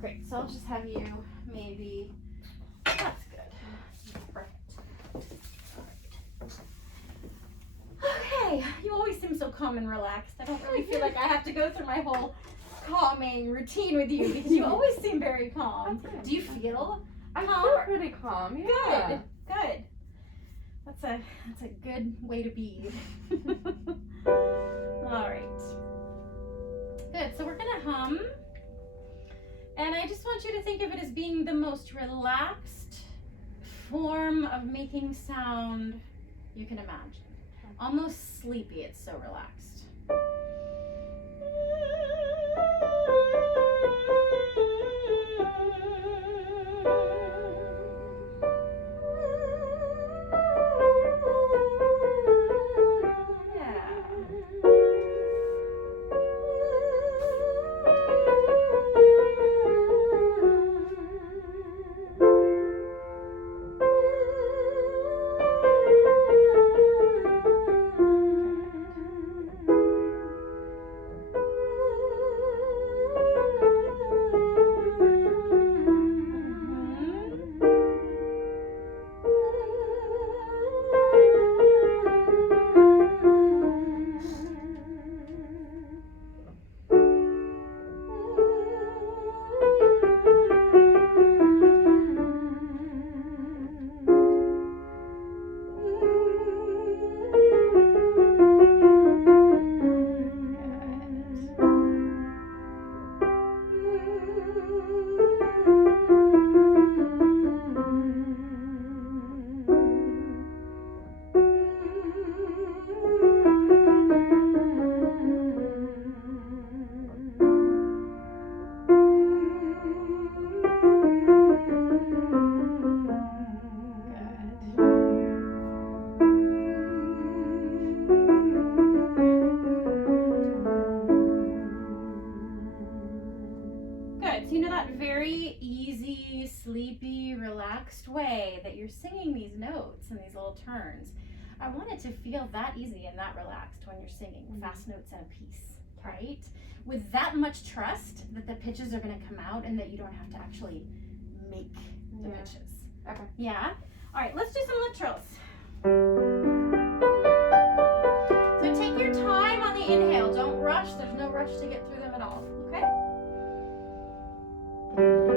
Great. So I'll just have you maybe. That's good. Perfect. Okay. You always seem so calm and relaxed. I don't really feel like I have to go through my whole calming routine with you because you always seem very calm. Do you feel I calm? feel pretty calm. Yeah. Good. That's a good way to be. All right. Good. So we're gonna hum, and I just want you to think of it as being the most relaxed form of making sound you can imagine. Almost sleepy. It's so relaxed. Good. So you know that very easy, sleepy, relaxed way that you're singing these notes and these little turns. I want it to feel that easy and that relaxed when you're singing fast notes in a piece, right? With that much trust that the pitches are going to come out and that you don't have to actually make the pitches. Okay. Yeah? All right, let's do some lip trills. So take your time on the inhale. Don't rush. There's no rush to get through them at all, okay? Good.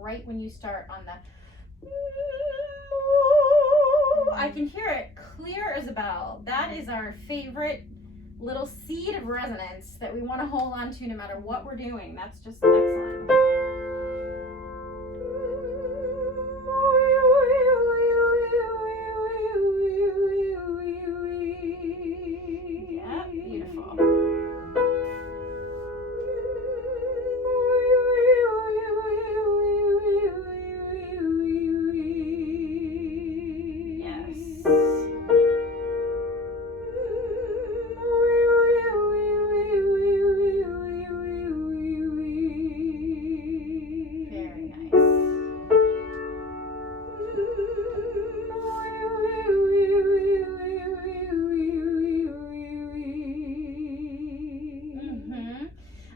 right when you start on the, I can hear it clear as a bell. That is our favorite little seed of resonance that we want to hold on to no matter what we're doing. That's just excellent. Yeah, beautiful.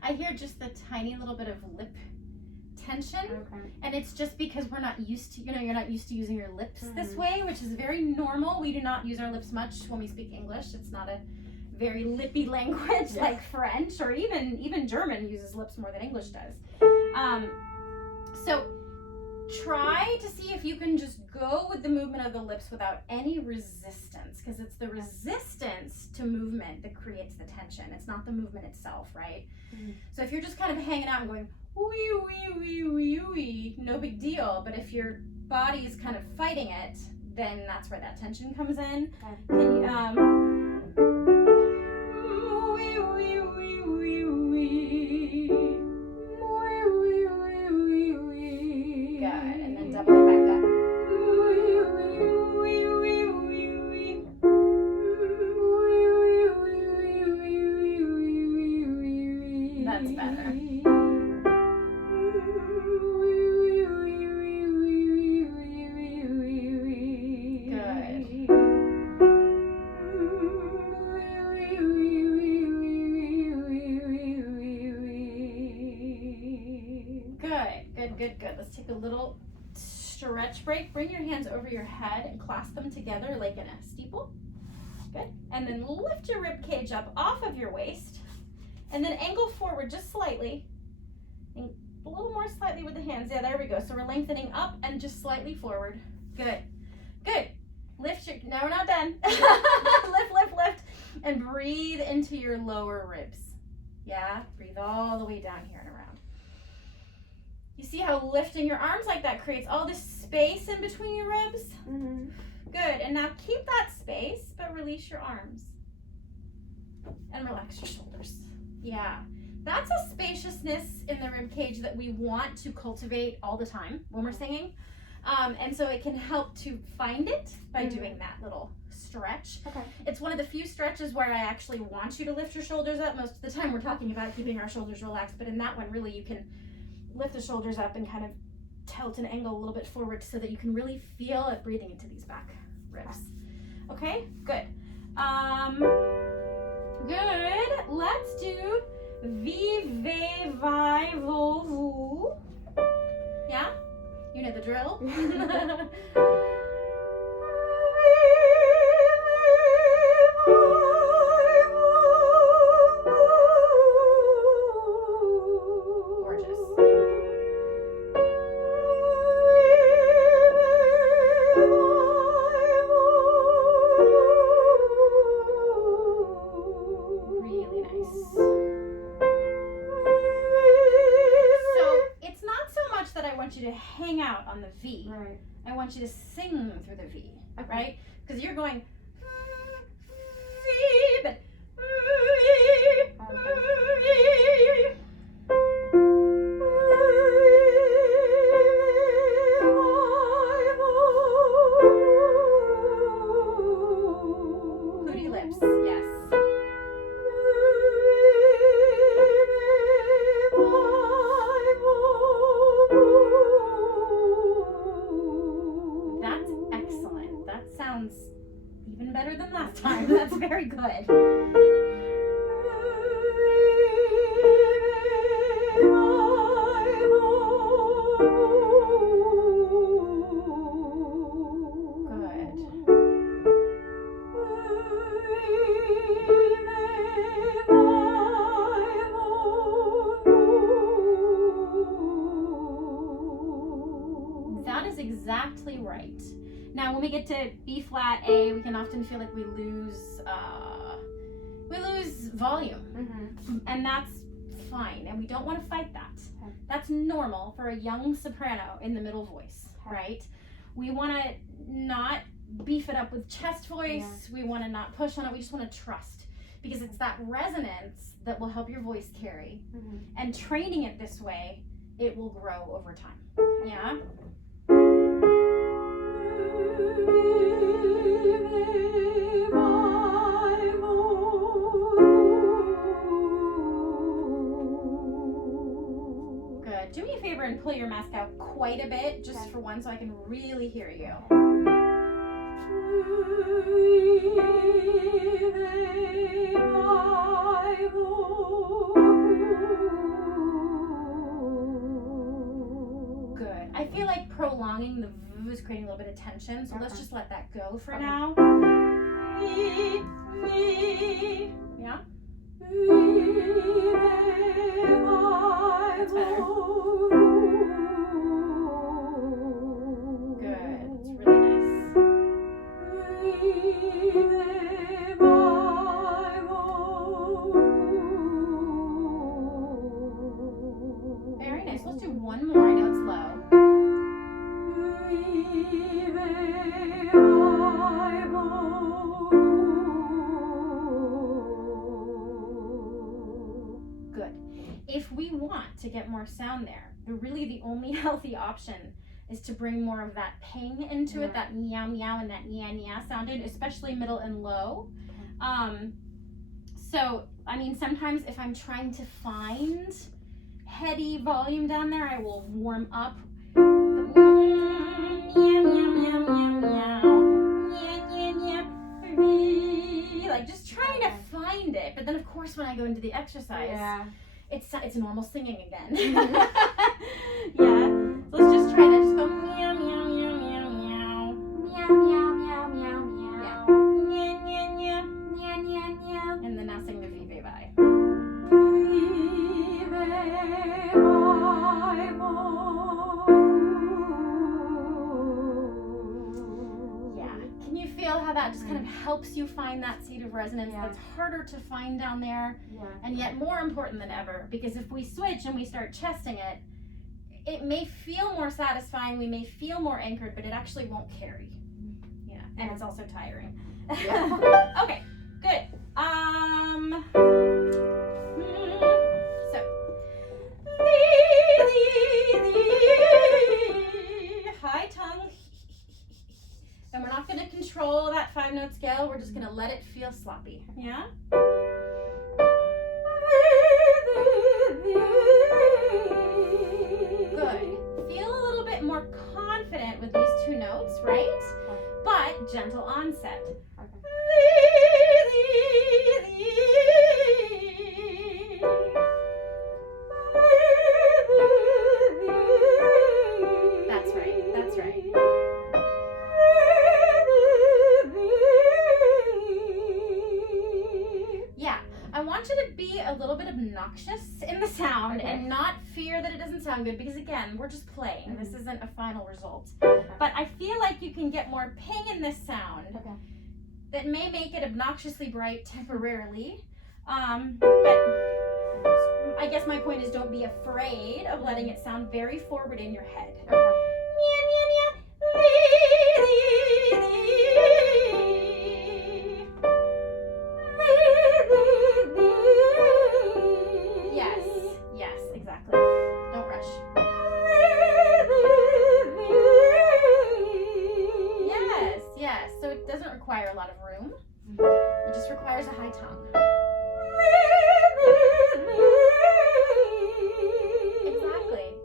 I hear just the tiny little bit of lip tension, and it's just because we're not used to, you're not used to using your lips this way, which is very normal. We do not use our lips much when we speak English. It's not a very lippy language like French, or even German uses lips more than English does. So try to see if you can just go with the movement of the lips without any resistance, because it's the resistance to movement that creates the tension. It's not the movement itself, right? So if you're just kind of hanging out and going wee wee wee wee wee, no big deal. But if your body is kind of fighting it, then that's where that tension comes in. Can you, wee wee wee wee wee. Good, and then double it back up. That's better. Good. Let's take a little stretch break. Bring your hands over your head and clasp them together like in a steeple. Good. And then lift your rib cage up off of your waist. And then angle forward just slightly. And a little more slightly with the hands. Yeah, there we go. So we're lengthening up and just slightly forward. Good. Lift your, no, we're not done. lift. And breathe into your lower ribs. Yeah, breathe all the way down here and around. You see how lifting your arms like that creates all this space in between your ribs? Good, and now keep that space, but release your arms. And relax your shoulders. Yeah, that's a spaciousness in the rib cage that we want to cultivate all the time when we're singing. And so it can help to find it by doing that little stretch. It's one of the few stretches where I actually want you to lift your shoulders up. Most of the time we're talking about keeping our shoulders relaxed, but in that one really you can lift the shoulders up and kind of tilt and angle a little bit forward so that you can really feel it breathing into these back ribs. Okay, good. Good. Let's do Vive Vai Vo Vu. Yeah? You know the drill. You to hang out on the V. Right. I want you to sing through the V, right? Because you're going V, but Hootie lips, yes. Even better than last time. That's very good. sounds exactly right. Now, when we get to B flat A, we can often feel like we lose volume, and that's fine, and we don't want to fight that. Okay. That's normal for a young soprano in the middle voice, right? We want to not beef it up with chest voice. We want to not push on it. We just want to trust, because it's that resonance that will help your voice carry. And training it this way, it will grow over time. Yeah? Good. Do me a favor and pull your mask out quite a bit, just for one, so I can really hear you. Good. I feel like prolonging the V is creating a little bit of tension, so let's just let that go for now. Yeah? That's better. Good. It's really nice. Very nice. Let's do one more. I know it's low. Good. If we want to get more sound there, the only healthy option is to bring more of that ping into it, that meow meow and that nya nya sound in, especially middle and low. So, I mean, sometimes if I'm trying to find heady volume down there, I will warm up. Like just trying to find it, but then of course when I go into the exercise, it's normal singing again. Yeah, so let's just try that. Just go meow meow meow meow meow meow meow meow meow meow nya nya nya nya nya nya, and then now sing the vive bye. Can you feel how that just kind of helps you find that seat of resonance that's harder to find down there, and yet more important than ever? Because if we switch and we start chesting it, it may feel more satisfying, we may feel more anchored, but it actually won't carry. And it's also tiring. Okay, good. So, high tongue. And we're not going to control that 5-note scale. We're just going to let it feel sloppy. Yeah? Good. Feel a little bit more confident with these 2 notes, right? But gentle onset. That's right. That's right. I want you to be a little bit obnoxious in the sound and not fear that it doesn't sound good, because again, we're just playing. This isn't a final result. But I feel like you can get more ping in this sound that may make it obnoxiously bright temporarily. But I guess my point is, don't be afraid of letting it sound very forward in your head. Yes, exactly. Don't rush. Yes. So it doesn't require a lot of room. It just requires a high tongue.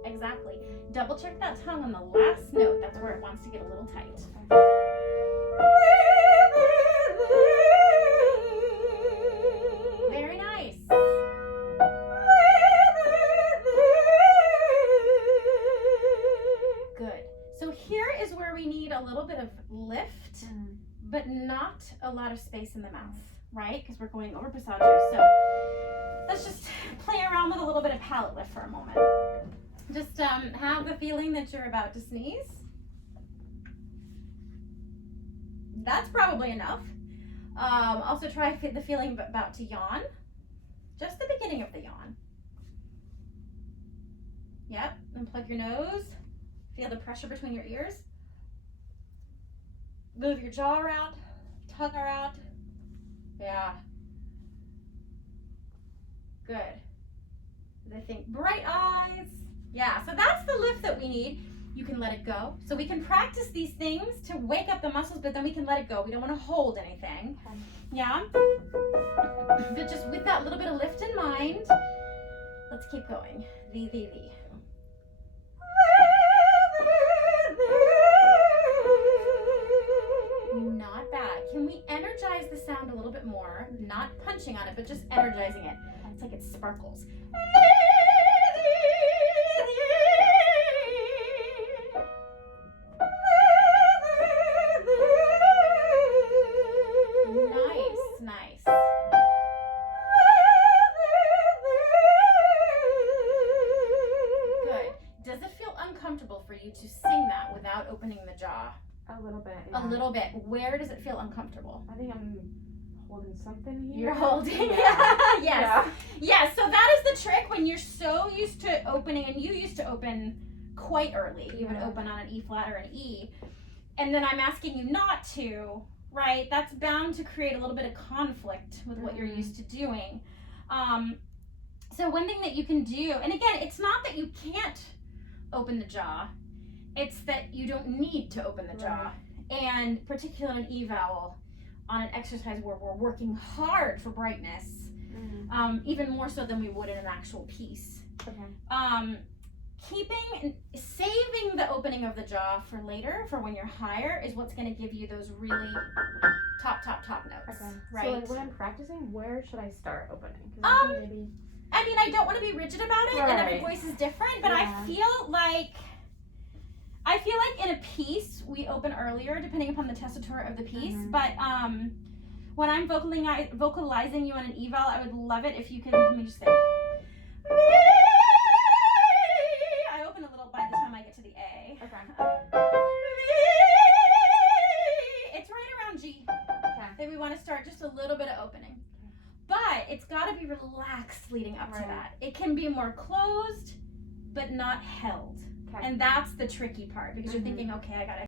Exactly. Double check that tongue on the last note. That's where it wants to get a little tight. Very nice. Good. So here is where we need a little bit of lift, but not a lot of space in the mouth, right? Because we're going over passaggio. So let's just play around with a little bit of palate lift for a moment. Just have the feeling that you're about to sneeze. That's probably enough. Also try the feeling about to yawn. Just the beginning of the yawn. Yep, and plug your nose. Feel the pressure between your ears. Move your jaw around, tongue around. Yeah. Good. I think bright eyes. Yeah, so that's the lift that we need. You can let it go. So we can practice these things to wake up the muscles, but then we can let it go. We don't want to hold anything. Okay. Yeah. But just with that little bit of lift in mind, let's keep going. The. Not bad. Can we energize the sound a little bit more? Not punching on it, but just energizing it. It's like it sparkles. Nice. Good. Does it feel uncomfortable for you to sing that without opening the jaw? A little bit. A little bit. Where does it feel uncomfortable? I think I'm holding something here. You're holding. Yeah. Yes. Yeah, so that is the trick when you're so used to opening, and you used to open quite early. You would open on an E flat or an E. And then I'm asking you not to, right? That's bound to create a little bit of conflict with what you're used to doing. So one thing that you can do, and again, it's not that you can't open the jaw, it's that you don't need to open the jaw. And particularly an E vowel on an exercise where we're working hard for brightness, even more so than we would in an actual piece. Okay. Saving the opening of the jaw for later, for when you're higher, is what's going to give you those really top notes. Okay. Right? So like when I'm practicing, where should I start opening? 'Cause I think maybe... I mean, I don't want to be rigid about it, and every voice is different, but I feel like in a piece, we open earlier, depending upon the tessitura of the piece, but when I'm vocalizing you on an eval, I would love it if you could, let me just think. I open a little by the time I get to the A. Okay. It's right around G. Okay. That we want to start just a little bit of opening. But it's got to be relaxed leading up to that. It can be more closed, but not held. Okay. And that's the tricky part, because you're thinking, okay, I got to